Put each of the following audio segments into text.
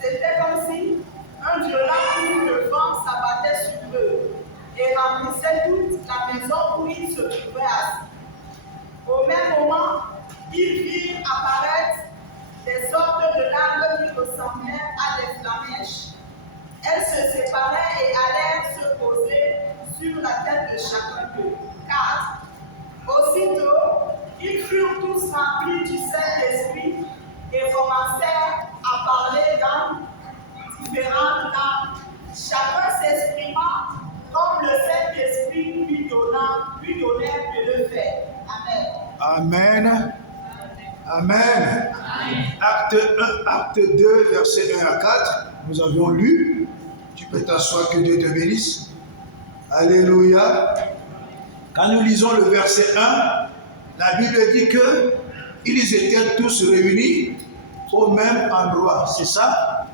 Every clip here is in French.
c'était comme si un violent coup de vent s'abattait sur eux et remplissait toute la maison où ils se trouvaient assis. Au même moment, ils virent apparaître des sortes de larves qui ressemblaient à des flamèches. Elles se séparaient et allèrent se poser sur la tête de chacun d'eux. 4. Aussitôt, ils furent tous remplis du Saint-Esprit et commencèrent à parler dans différentes langues, chacun s'exprimant comme le Saint-Esprit lui donnait de le faire. Amen. Amen. Acte 1, acte 2, versets 1 à 4. Nous avions lu. Tu peux t'asseoir, que Dieu te bénisse. Alléluia. Quand nous lisons le verset 1, la Bible dit que ils étaient tous réunis au même endroit. C'est ça?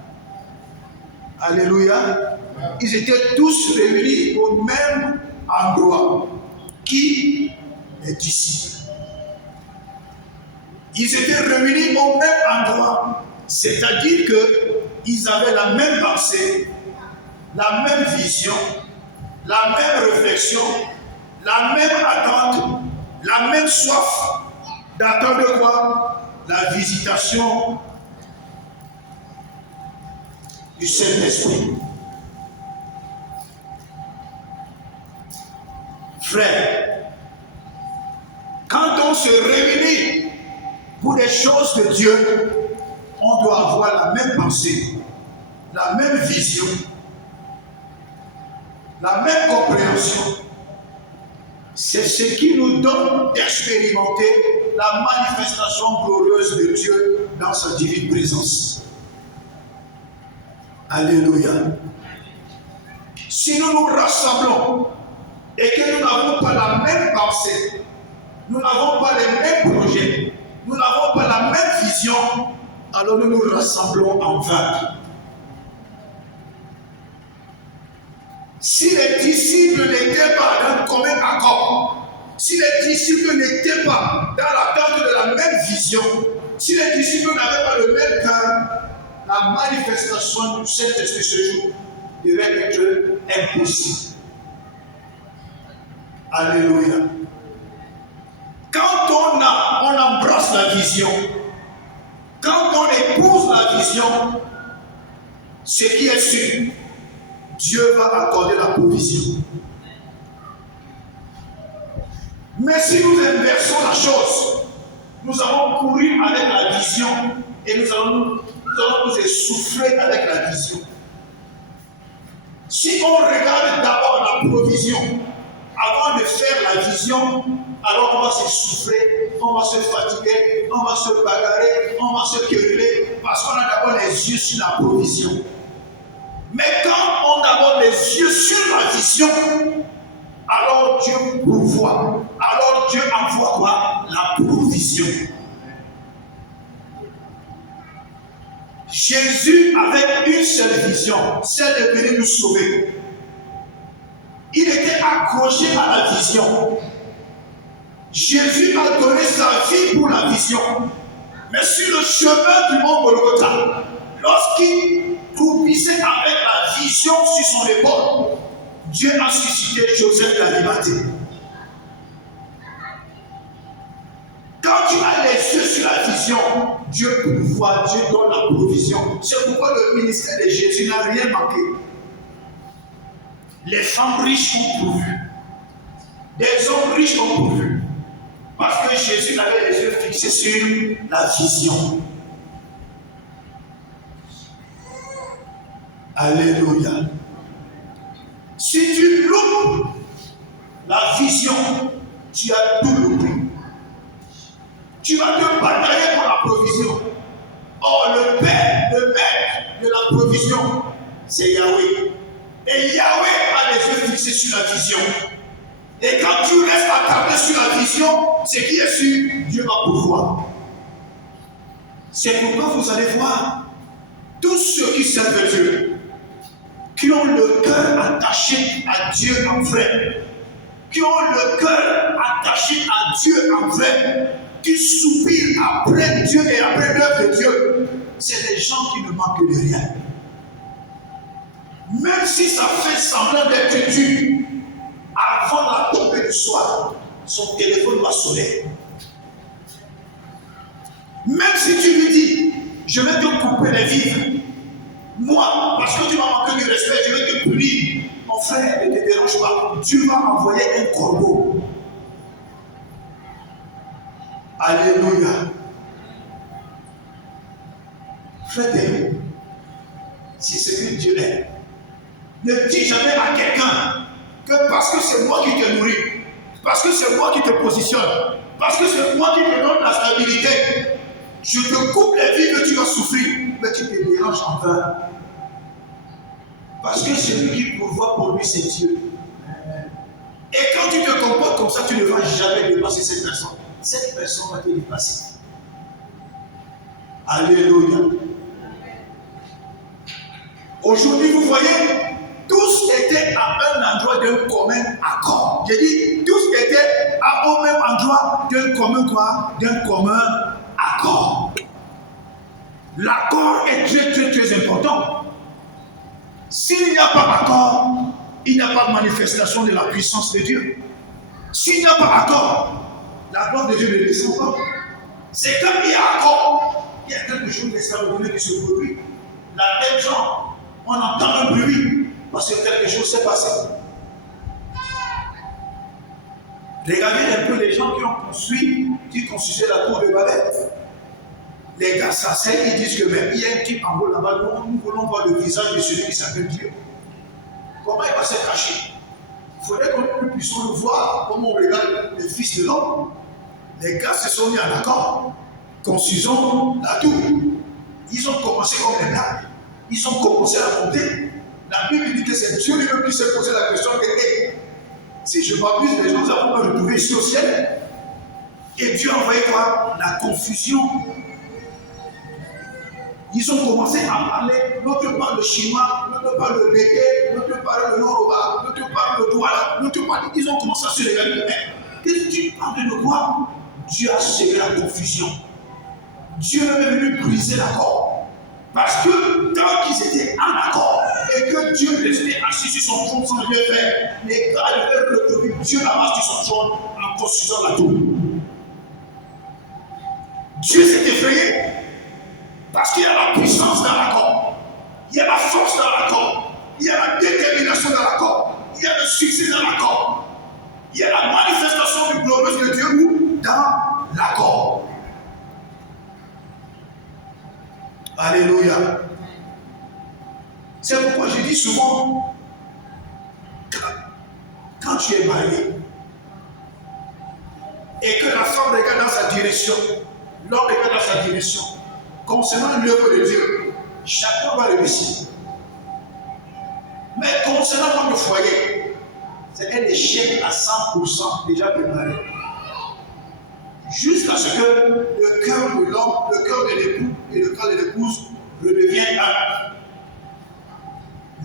Alléluia. Ils étaient tous réunis au même endroit. Qui est ici? Ils étaient réunis au même endroit. C'est-à-dire qu'ils avaient la même pensée, la même vision, la même réflexion, la même attente, la même soif d'attendre quoi? La visitation du Saint-Esprit. Frère, quand on se réunit pour les choses de Dieu, on doit avoir la même pensée, la même vision, la même compréhension. C'est ce qui nous donne d'expérimenter la manifestation glorieuse de Dieu dans sa divine présence. Alléluia. Si nous nous rassemblons et que nous n'avons pas la même pensée, nous n'avons pas les mêmes projets, nous n'avons pas la même vision, alors nous nous rassemblons en vain. Si les disciples n'étaient pas dans un commun accord, si les disciples n'étaient pas dans l'attente de la même vision, si les disciples n'avaient pas le même cœur, la manifestation du Saint-Esprit ce jour devait être impossible. Alléluia. Quand on embrasse la vision, quand on épouse la vision, ce qui est sûr, Dieu va accorder la provision. Mais si nous inversons la chose, nous allons courir avec la vision et nous allons nous essouffler avec la vision. Si on regarde d'abord la provision avant de faire la vision, alors on va s'essouffler, on va se fatiguer, on va se bagarrer, on va se quereller, parce qu'on a d'abord les yeux sur la provision. Mais quand on a d'abord les yeux sur la vision, alors Dieu pourvoit, alors Dieu envoie quoi? La provision. Jésus avait une seule vision, celle de venir nous sauver. Il était accroché à la vision. Jésus a donné sa vie pour la vision. Mais sur le chemin du mont Golgotha, lorsqu'il croupissait avec la vision sur son épaule, Dieu a suscité Joseph d'Arimathée. Quand tu as les yeux sur la vision, Dieu pourvoit, Dieu donne la provision. C'est pourquoi le ministère de Jésus n'a rien manqué. Les femmes riches ont pourvu. Des hommes riches ont pourvu. Parce que Jésus avait les yeux fixés sur la vision. Alléluia. Si tu loupes la vision, tu as tout loupé. Tu vas te batailler pour la provision. Or, le Père, le Maître de la provision, c'est Yahweh. Et Yahweh a les yeux fixés sur la vision. Et quand tu restes attardé sur la vision, ce qui est sûr, Dieu va pouvoir. C'est pourquoi vous allez voir tous ceux qui servent Dieu, qui ont le cœur attaché à Dieu en vrai, qui ont le cœur attaché à Dieu en vrai, qui soupirent après Dieu et après l'œuvre de Dieu, c'est des gens qui ne manquent de rien. Même si ça fait semblant d'être dur, avant la tombée du soir, son téléphone va sonner. Même si tu lui dis, je vais te couper les vivres, moi, parce que tu m'as manqué du respect, je vais te punir. Mon frère, ne te dérange pas. Dieu va envoyer un corbeau. Alléluia. Frère, c'est ce que Dieu est. Ne dis jamais à quelqu'un que parce que c'est moi qui te nourris, parce que c'est moi qui te positionne, parce que c'est moi qui te donne la stabilité, je te coupe les vies que tu vas souffrir, mais tu te déranges en vain. Parce que celui qui pourvoit pour lui, c'est Dieu. Et quand tu te comportes comme ça, tu ne vas jamais dépasser cette personne. Cette personne va te dépasser. Alléluia. Aujourd'hui, vous voyez, tous étaient à un endroit d'un commun accord. J'ai dit, tous étaient au même endroit d'un commun accord. L'accord est très très très important. S'il n'y a pas d'accord, il n'y a pas de manifestation de la puissance de Dieu. S'il n'y a pas d'accord, la gloire de Dieu ne descend pas. C'est quand il y a accord, il y a quelque chose d'extraordinaire qui se produit. La tête genre, on entend un bruit parce que quelque chose s'est passé. Regardez un peu les gens qui construisaient la tour de Babel. Les gars s'asseyent, ils disent que même il y a un type en haut là-bas, nous voulons voir le visage de celui qui s'appelle Dieu. Comment il va se cacher? Il faudrait que nous puissions le voir, comme on regarde le Fils de l'homme. Les gars se sont mis en accord. Construisons la tour. Ils ont commencé comme les gars. Ils ont commencé à monter. La Bible dit que c'est Dieu lui-même qui s'est posé la question que si je m'abuse, les gens vont me retrouver ici au ciel. Et Dieu a envoyé quoi? La confusion. Ils ont commencé à parler, l'autre parle le chinois, l'autre parle le bégué, l'autre parle le yoruba, l'autre parle le douala, l'autre parle. Ils ont commencé à se regarder. Qu'est-ce que tu parles de quoi? Dieu a semé la confusion. Dieu est venu briser l'accord. Parce que tant qu'ils étaient en accord et que Dieu restait assis sur son trône sans rien faire, les gars devaient retrouver Dieu là-bas sur son trône en construisant la tour. Dieu s'est effrayé. Parce qu'il y a la puissance dans l'accord, il y a la force dans l'accord, il y a la détermination dans l'accord, il y a le succès dans l'accord, il y a la manifestation du glorieux de Dieu dans l'accord. Alléluia. C'est pourquoi je dis souvent, quand tu es marié et que la femme regarde dans sa direction, l'homme regarde dans sa direction, concernant l'œuvre de Dieu, chacun va réussir. Mais concernant votre foyer, c'est un échec à 100% déjà préparé. Jusqu'à ce que le cœur de l'homme, le cœur de l'époux et le cœur de l'épouse redeviennent un.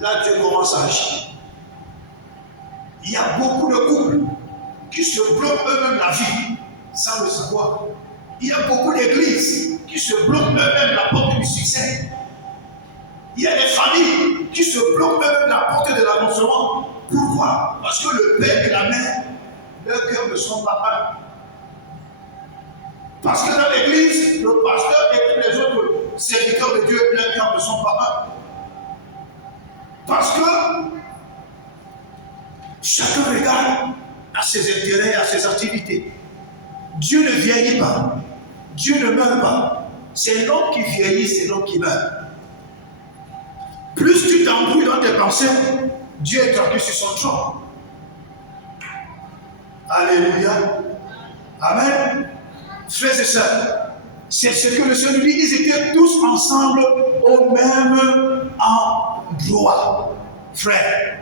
Là, Dieu commence à agir. Il y a beaucoup de couples qui se bloquent eux-mêmes la vie sans le savoir. Il y a beaucoup d'églises qui se bloquent eux-mêmes la porte du succès. Il y a des familles qui se bloquent eux-mêmes la porte de l'avancement. Pourquoi? Parce que le père et la mère, leurs cœurs ne sont pas un. Parce que dans l'église, le pasteur et tous les autres serviteurs de Dieu, leurs cœurs ne sont pas un. Parce que chacun regarde à ses intérêts, à ses activités. Dieu ne vieillit pas. Dieu ne meurt pas. C'est l'homme qui vieillit, c'est l'homme qui meurt. Plus tu t'embrouilles dans tes pensées, Dieu est tranquille sur son trône. Alléluia. Amen. Frères et sœurs, c'est ce que le Seigneur nous dit. Ils étaient tous ensemble au même endroit. Frère.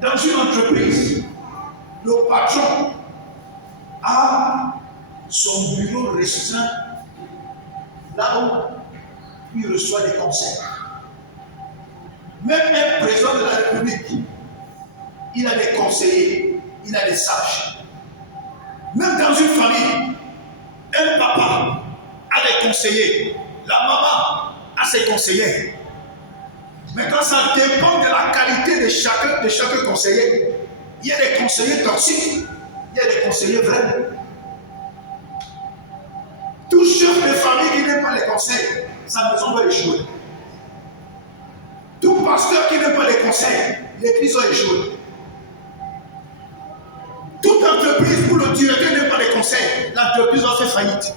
Dans une entreprise, le patron a son bureau restreint là où il reçoit des conseils. Même un président de la République, il a des conseillers, il a des sages. Même dans une famille, un conseillers. La maman a ses conseillers. Mais quand ça dépend de la qualité de chaque conseiller, il y a des conseillers toxiques, il y a des conseillers vrais. Tout chef de famille qui n'aime pas les conseils, sa maison va échouer. Tout pasteur qui n'aime pas les conseils, l'église va échouer. Toute entreprise où le directeur n'aime pas les conseils, l'entreprise va faire faillite.